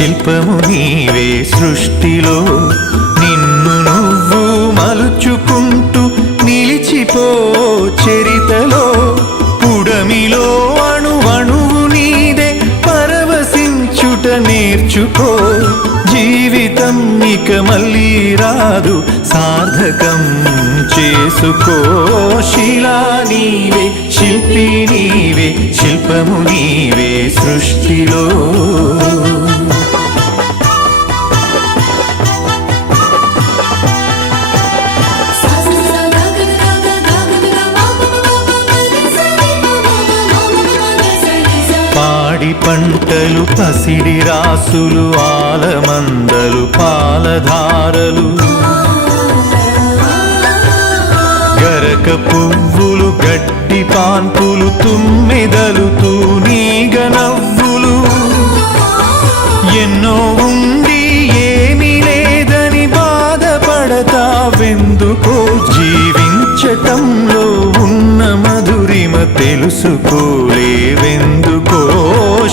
శిల్పము నీవే సృష్టిలో నిన్ను నువ్వు మలుచుకుంటూ నిలిచిపో చరితలో పుడమిలో అణువణువు నీదే పరవశించుట నేర్చుకో జీవితం ఇక మళ్ళీ రాదు సార్థకం చేసుకో శిలా నీవే శిల్పి నీవే శిల్పము నీవే సృష్టిలో పాడి పంటలు పసిడి రాసులు ఆలమందలు పాలధారలు గరక పువ్వులు గడ్డి పాన్పులు తుమ్మెదలు తూనీగ నవ్వులు ఎన్నో ఉండి ఏమీ లేదని బాధపడతావెందుకో జీవించటంలో ఉన్న మధురిమ తెలుసుకోలేవెందుకో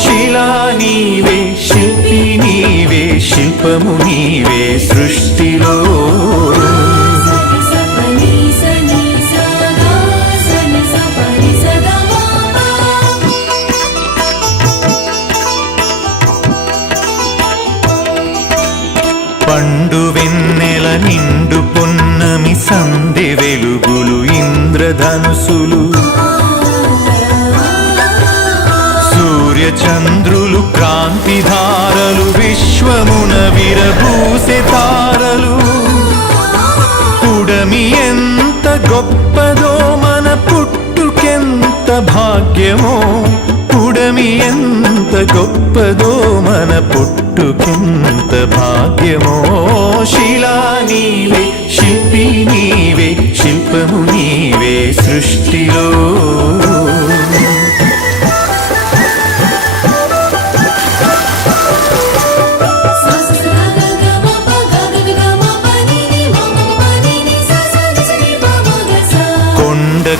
శిలా నీవే శిల్పి నీవే శిల్పము నీవే సృష్టిలో పండు వెన్నెల నిండు పొన్నమి సంధి వెలుగులు ఇంద్రధనుసులు సూర్యచంద్రులు క్రాంతిధారలు విశ్వమున విరబూసే తారలు పుడమి ఎంత గొప్పదో మన పుట్టుకెంత భాగ్యమో పుడమి ఎంత గొప్పదో మన పుట్టుకెంత భాగ్యమో శిలా నీవే శిల్పి నీవే శిల్పము నీవే సృష్టిలో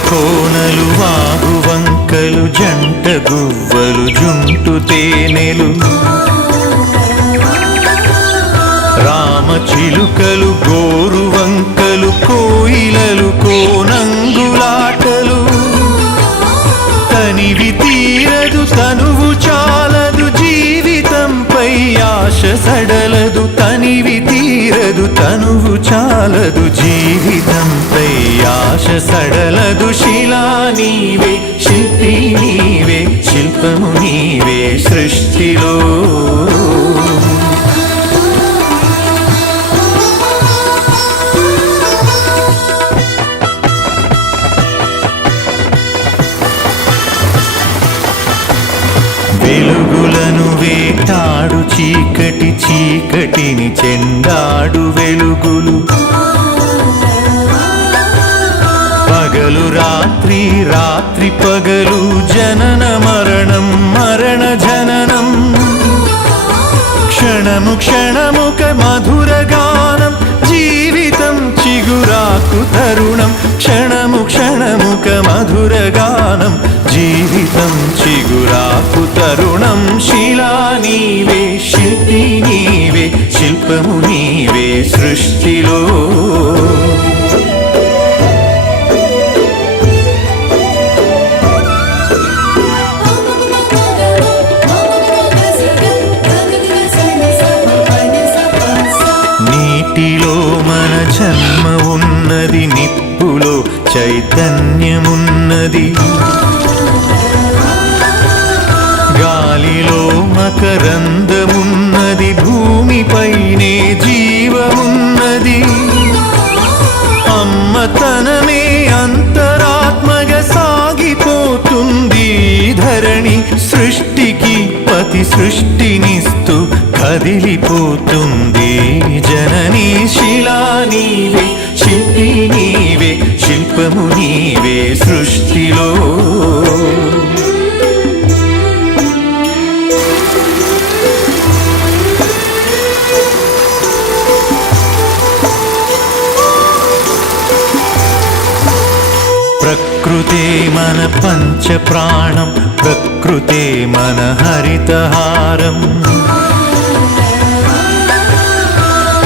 కోనలు వాగు వంకలు జంట గువ్వలు జుంటు తేనెలు రామ చిలుకలు గోరు వంకలు కోయిలలు కోనంగులాటలు తనివి తీరదు తనువు చాలదు జీవితంపై ఆశ సడలదు తనివి తీరదు తనువు చాలదు జీవితంపై ఆశ సడలదు శిలా నీవే శిల్పి నీవే శిల్పము నీవే సృష్టిలో వెలుగులను వేటాడు చీకటి చీకటిని చెండాడు వెలుగులు పగలు రాత్రి రాత్రి పగలు జనన మరణం మరణ జననం క్షణము క్షణముక మధుర గానం జీవితం చిగురాకు తరుణం క్షణము క్షణముక మధుర గానం జీవితం చిగురాకు తరుణం శిలా నీవే శిల్పి నీవే శిల్పము నీవే సృష్టిలో నీటిలో మన జన్మ ఉన్నది నిప్పులో చైతన్యమున్నది గాలిలో మకరందమున్నది భూమిపైనే జీవమున్నది అమ్మతనమే అంతరాత్మగా సాగిపోతుంది ధరణి సృష్టికి పతి సృష్టినిస్తూ కదిలిపోతుంది జననీ శిలా నీవే శిల్పి నీవే శిల్పము నీవే సృష్టిలో ప్రకృతే మన పంచ ప్రాణం ప్రకృతే మన హరితహారం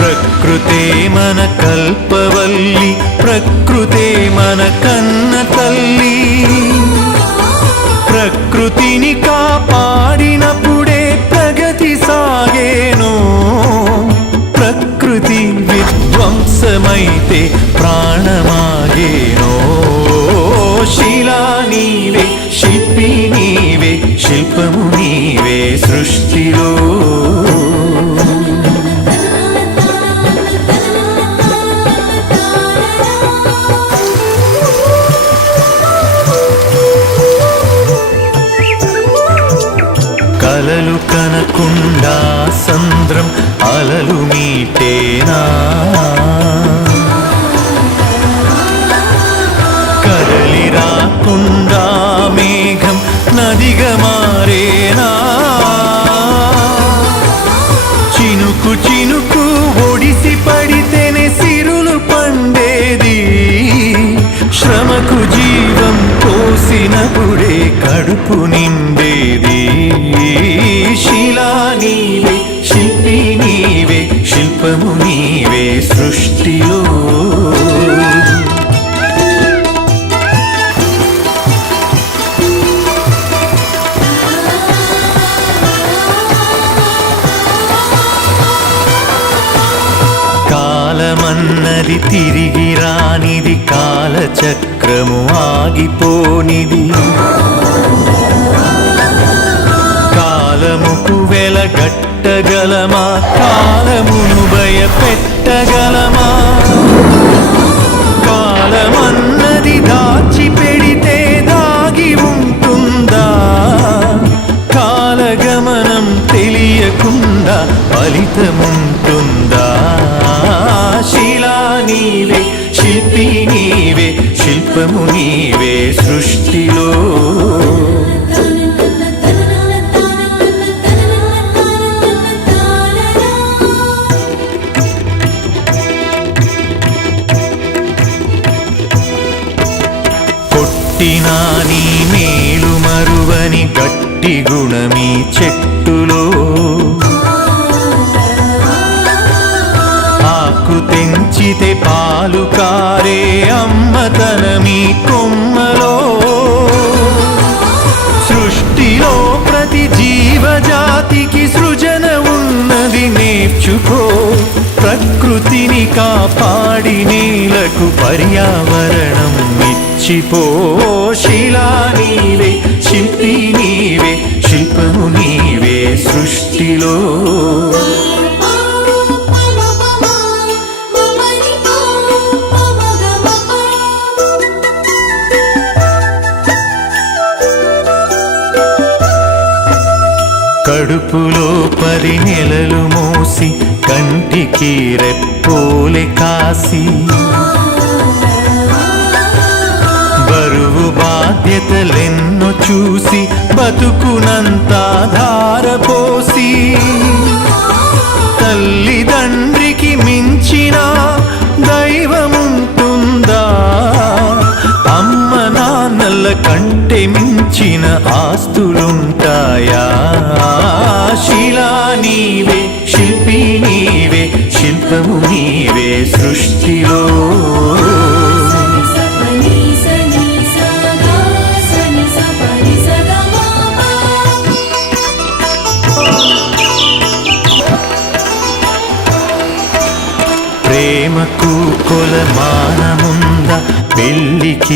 ప్రకృతే మన కల్పవల్లి, ప్రకృతే మన కన్న తల్లి. ప్రకృతిని కాపాడినప్పుడే ప్రగతి సాగేను. ప్రకృతి విధ్వంసమైతే ప్రాణమాగేనో. శిలా నీవే, శిల్పి నీవే, శిల్పము నీవే సృష్టిలో. కలలు కనకుండా సంద్రం అలలు మీటేనా. కదలి రాకుండా మేఘం నదిగా మారేనా. చినుకు చినుకు ఒడిసి పడితేనే సిరులు పండేది. శ్రమకు జీవం పోసినప్పుడే కడుపు నిండేది. శిలా నీవే, శిల్పి నీవే, శిల్పము నీవే సృష్టిలో. కాలమన్నది తిరిగి రానిది, కాలచక్రము ఆగిపోనిది. కాలముకు వెలగట్టగలమా, కాలమును భయపెట్టగలమా. కాలమన్నది దాచి పెడితే దాగి ఉంటుందా. కాలగమనం తెలియకుండా ఫలితముంటుందా. శిలా నీవే, శిల్పి నీవే, శిల్పము నీవే సృష్టిలో. కొట్టినా నీ మేలు మరువని గట్టి గుణమీ చెట్టులో. ఆకు తెంచితే పాలు కారే అమ్మతనమీ కొమ్మలో. సృష్టిలో ప్రతి జీవజాతికి సృజన ఉన్నది, నేర్చుకో. ప్రకృతిని కాపాడి నేలకు పర్యావరణం ఇచ్చిపో. శిలా నీవే, శిల్పి నీవే, శిల్పము నీవే సృష్టిలో. కడుపులో 10 నెలలు మోసి కంటికి రెప్పోలే కాసి. బరువు బాధ్యతలెన్నో చూసి బతుకునంతా ధారపోసి. తల్లిదండ్రికి మించిన దైవముంటుందా. అమ్మ నాన్నల కంటే మించిన ఆస్తులుంటాయా. శిలా నీవే, శిల్పి నీవే, శిల్పము నీవే సృష్టిలో. ప్రేమకు కొలమానముందా, పెళ్ళికి